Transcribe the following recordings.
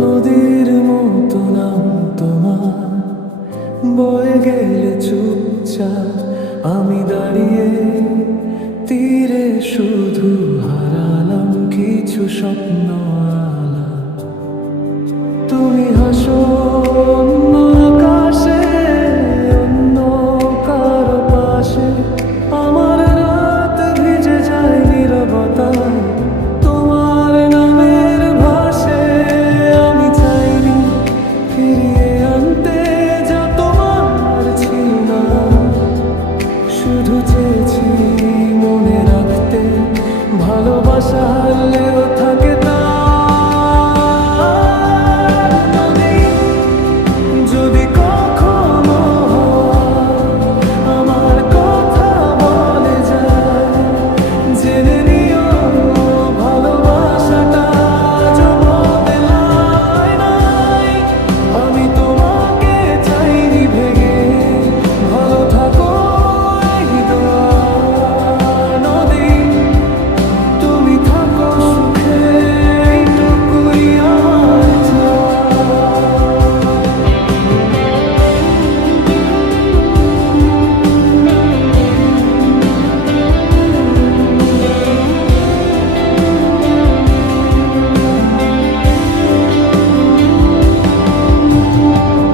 নদীর মতো নাম তোমার বয়ে গেলে চুপচাপ আমি দাঁড়িয়ে তীরে শুধু হারালাম কিছু স্বপ্ন আলা। তুমি হাসো অন্য আকাশে, অন্য কারো পাশে, আমার রাত ভিজে যায় নীরবতায় তোমার নামের ভাসে। আমি চাইনি ফিরিয়ে আনতে যা তোমার ছিল না, শুধু চেয়েছি মনে রাখতে ভালোবাসা হারলেও থাকে তা। যদি কখনো আমার কথা বলে যায়, জেনে নিও ভালোবাসাটা আজ বদলায় নাই। আমি তোমাকে চাইনি ভেঙে, ভালো থাকো এই দোয়া। নদী তুমি থাকো সুখে, এইটুকুই আমার চাওয়া।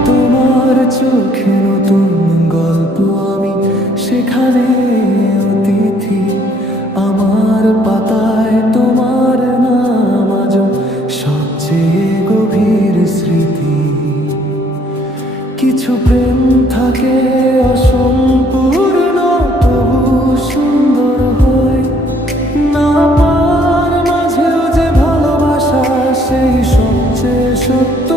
তোমার চোখে নতুন গল্প, আমি সেখানে অতিথি। আমার পাতায় তোমার নাম আজ সবচেয়ে গভীর স্মৃতি। কিছু প্রেম থাকে অসম্পূর্ণ, তবু সুন্দর হয়। না পার মাঝেও যে ভালোবাসা, সেই সবচেয়ে সত্য।